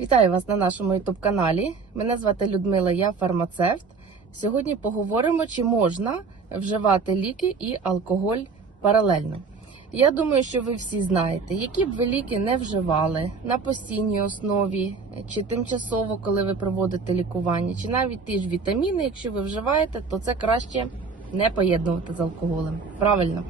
Вітаю вас на нашому youtube каналі. Мене звати Людмила, я фармацевт. Сьогодні поговоримо, чи можна вживати ліки і алкоголь паралельно. Я думаю, що ви всі знаєте, які б ви ліки не вживали на постійній основі, чи тимчасово, коли ви проводите лікування, чи навіть ті ж вітаміни, якщо ви вживаєте, то це краще не поєднувати з алкоголем. Правильно.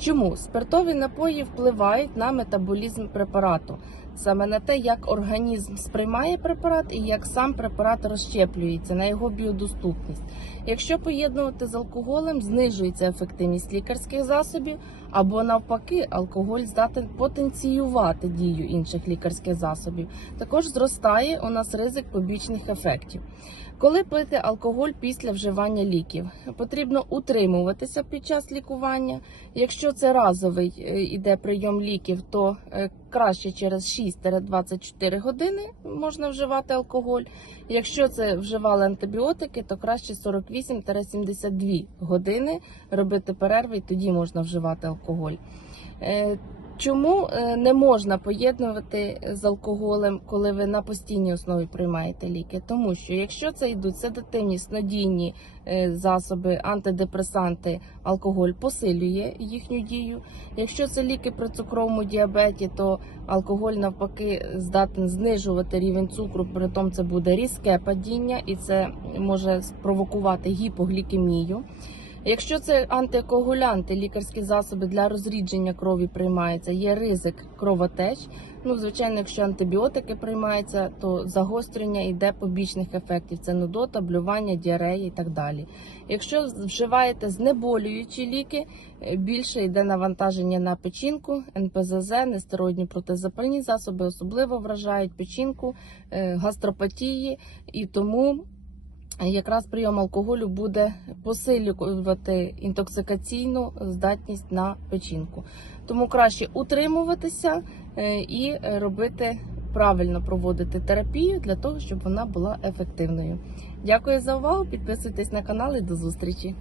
Чому спиртові напої впливають на метаболізм препарату, саме на те, як організм сприймає препарат і як сам препарат розщеплюється на його біодоступність. Якщо поєднувати з алкоголем, знижується ефективність лікарських засобів, або навпаки, алкоголь здатен потенціювати дію інших лікарських засобів. Також зростає у нас ризик побічних ефектів. Коли пити алкоголь після вживання ліків, потрібно утримуватися під час лікування. Якщо це разовий е, іде прийом ліків, то е, краще через 6-24 години можна вживати алкоголь. Якщо це вживали антибіотики, то краще 48-72 години робити перерви, і тоді можна вживати алкоголь. Чому е, не можна поєднувати з алкоголем, коли ви на постійній основі приймаєте ліки? Тому що якщо це йдуть седативні снодійні е, засоби, антидепресанти, алкоголь посилює їхню дію. Якщо це ліки при цукровому діабеті, то алкоголь навпаки здатен знижувати рівень цукру, при тому це буде різке падіння, і це може спровокувати гіпоглікемію. Якщо це антикоагулянти, лікарські засоби для розрідження крові приймаються, є ризик кровотеч. Ну, звичайно, якщо антибіотики приймаються, то загострення йде побічних ефектів: це нудота, блювання, діарея і так далі. Якщо вживаєте знеболюючі ліки, е, більше йде навантаження на печінку, НПЗЗ, нестероїдні протизапальні засоби особливо вражають печінку, е, гастропатії і тому. Якраз прийом алкоголю буде посилювати інтоксикаційну здатність на печінку. Тому краще утримуватися е, і робити правильно проводити терапію для того, щоб вона була ефективною. Дякую за увагу. Підписуйтесь на канал і до зустрічі.